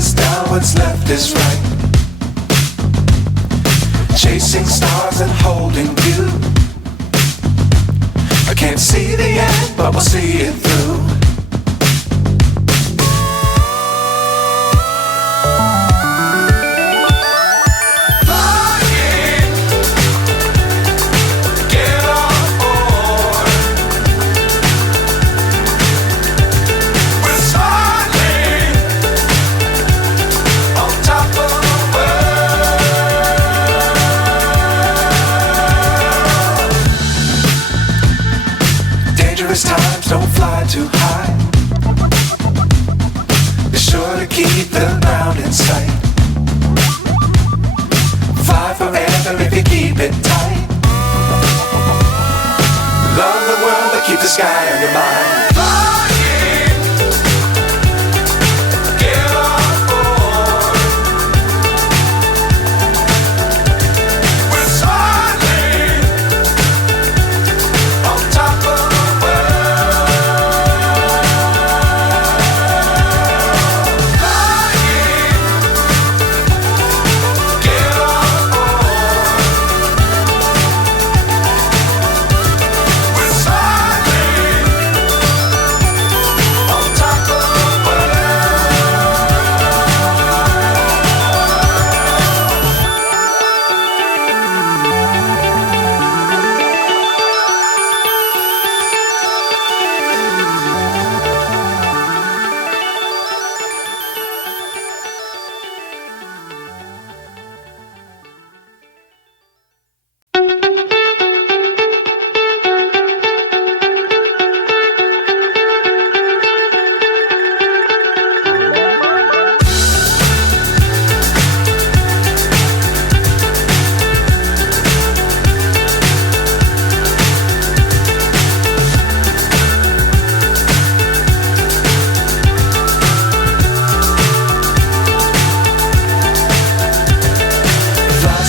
is down, what's left is right. Chasing stars and holding you. I can't see the end, but we'll see it through. Times don't fly too high. Be sure to keep the ground in sight. Fly forever if you keep it tight. Love the world but keep the sky on your mind.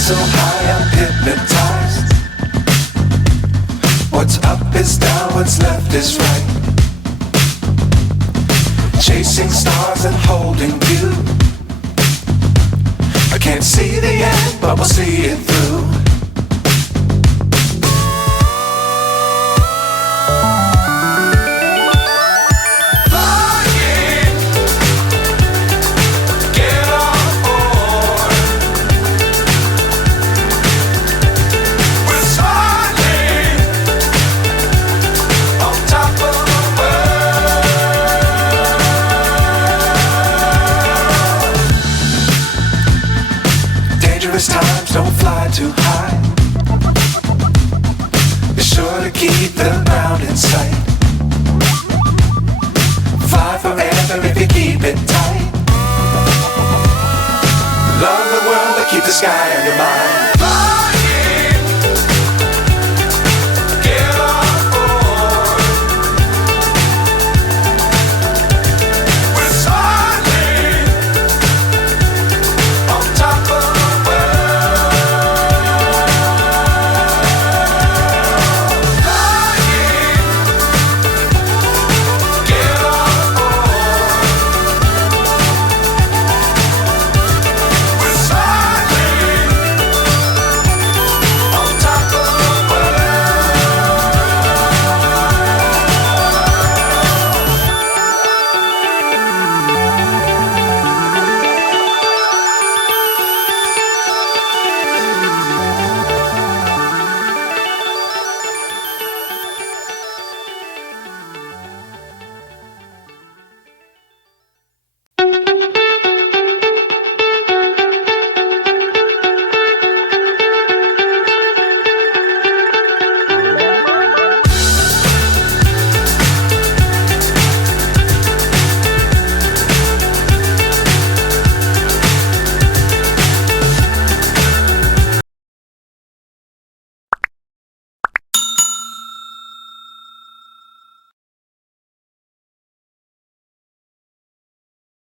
So high I'm hypnotized. What's up is down, what's left is right. Chasing stars and holding you. I can't see the end, but we'll see it through. Times don't fly too high. Be sure to keep the ground in sight. Fly forever if you keep it tight. Love the world but keep the sky on your mind.